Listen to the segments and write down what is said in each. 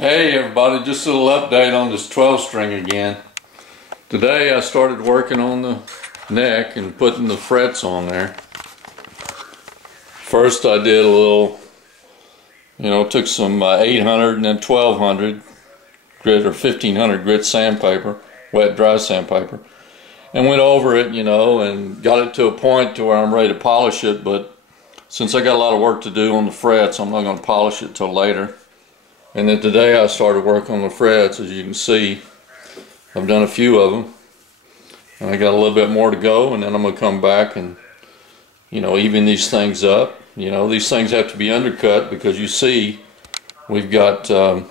Hey everybody, just a little update on this 12 string again. Today I started working on the neck and putting the frets on there. First I did a little, took some 800 and then 1200 grit or 1500 grit sandpaper, wet dry sandpaper, and went over it, and got it to a point to where I'm ready to polish it, but since I got a lot of work to do on the frets, I'm not going to polish it till later. And then today I started working on the frets. As you can see, I've done a few of them. And I got a little bit more to go, and then I'm going to come back and, even these things up. These things have to be undercut because you see we've got the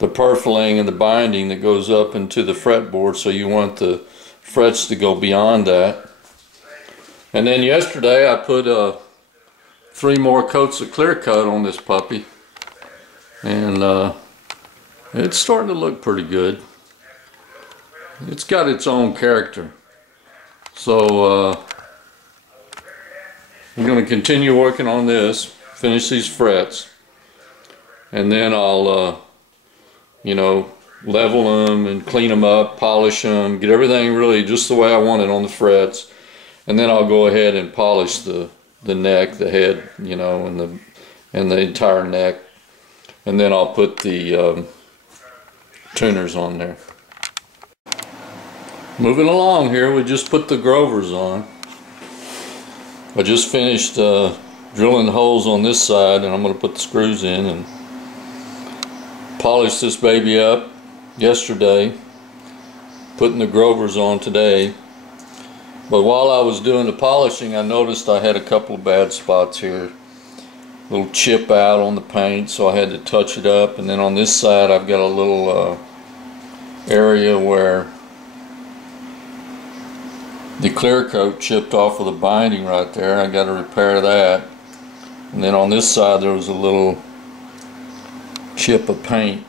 purfling and the binding that goes up into the fretboard, so you want the frets to go beyond that. And then yesterday I put 3 more coats of clear coat on this puppy. And it's starting to look pretty good. It's got its own character. So I'm going to continue working on this, finish these frets, and then I'll level them and clean them up, polish them, get everything really just the way I want it on the frets, and then I'll go ahead and polish the neck, the head, and the entire neck. And then I'll put the tuners on there. Moving along here, we just put the Grovers on. I just finished drilling the holes on this side, and I'm going to put the screws in and polish this baby up yesterday, putting the Grovers on today. But while I was doing the polishing, I noticed I had a couple of bad spots here. Little chip out on the paint, so I had to touch it up. And then on this side I've got a little area where the clear coat chipped off of the binding right there. I got to repair that. And then on this side there was a little chip of paint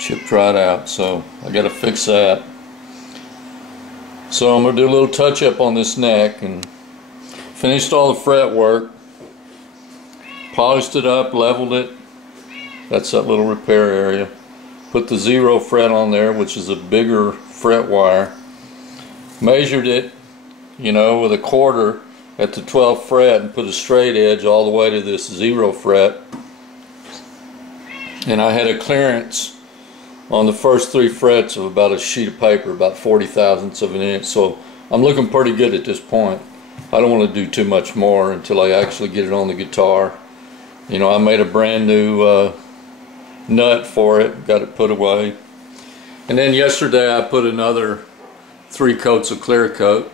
chipped right out, so I got to fix that. So I'm going to do a little touch up on this neck, and finished all the fret work. Polished it up, leveled it. That's that little repair area. Put the 0 fret on there, which is a bigger fret wire. Measured it, with a quarter at the 12th fret and put a straight edge all the way to this 0 fret. And I had a clearance on the first 3 frets of about a sheet of paper, about 40 thousandths of an inch. So I'm looking pretty good at this point. I don't want to do too much more until I actually get it on the guitar. I made a brand new nut for it, got it put away. And then yesterday I put another 3 coats of clear coat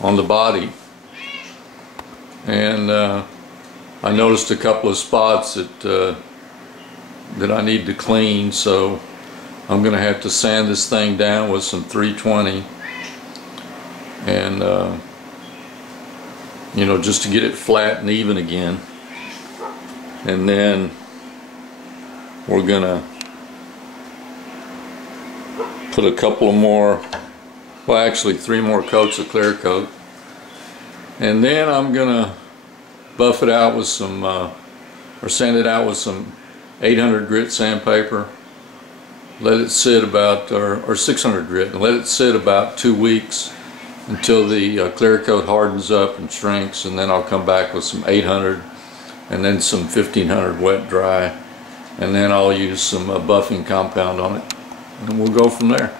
on the body. And I noticed a couple of spots that I need to clean, so I'm going to have to sand this thing down with some 320. And just to get it flat and even again. And then we're gonna put a couple of more, well actually 3 more coats of clear coat, and then I'm gonna buff it out with some or sand it out with some 800 grit sandpaper, let it sit about, or 600 grit, and let it sit about 2 weeks until the clear coat hardens up and shrinks, and then I'll come back with some 800 and then some 1500 wet dry, and then I'll use some buffing compound on it, and we'll go from there.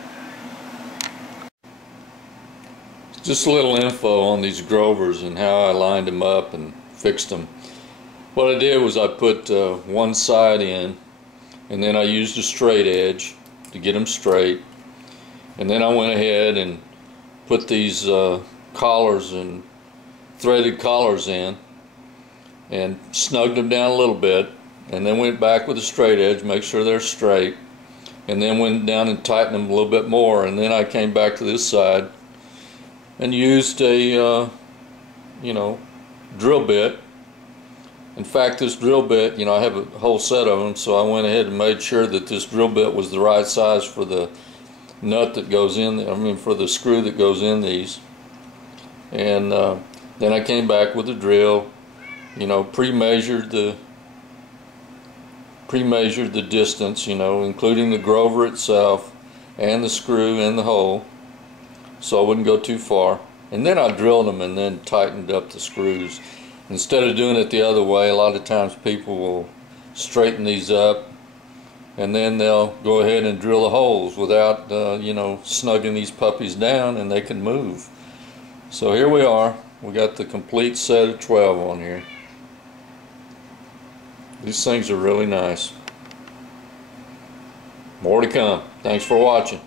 Just a little info on these Grovers and how I lined them up and fixed them. What I did was I put one side in, and then I used a straight edge to get them straight, and then I went ahead and put these collars and threaded collars in and snugged them down a little bit, and then went back with a straight edge, make sure they're straight, and then went down and tightened them a little bit more. And then I came back to this side and used a drill bit. In fact, this drill bit, I have a whole set of them, so I went ahead and made sure that this drill bit was the right size for the nut that goes in, for the screw that goes in these. And then I came back with a drill, pre-measured the pre-measured the distance, you know, including the Grover itself and the screw and the hole, so I wouldn't go too far. And then I drilled them and then tightened up the screws. Instead of doing it the other way, a lot of times people will straighten these up and then they'll go ahead and drill the holes without you know, snugging these puppies down, and they can move. So here we are. We got the complete set of 12 on here. These things are really nice. More to come. Thanks for watching.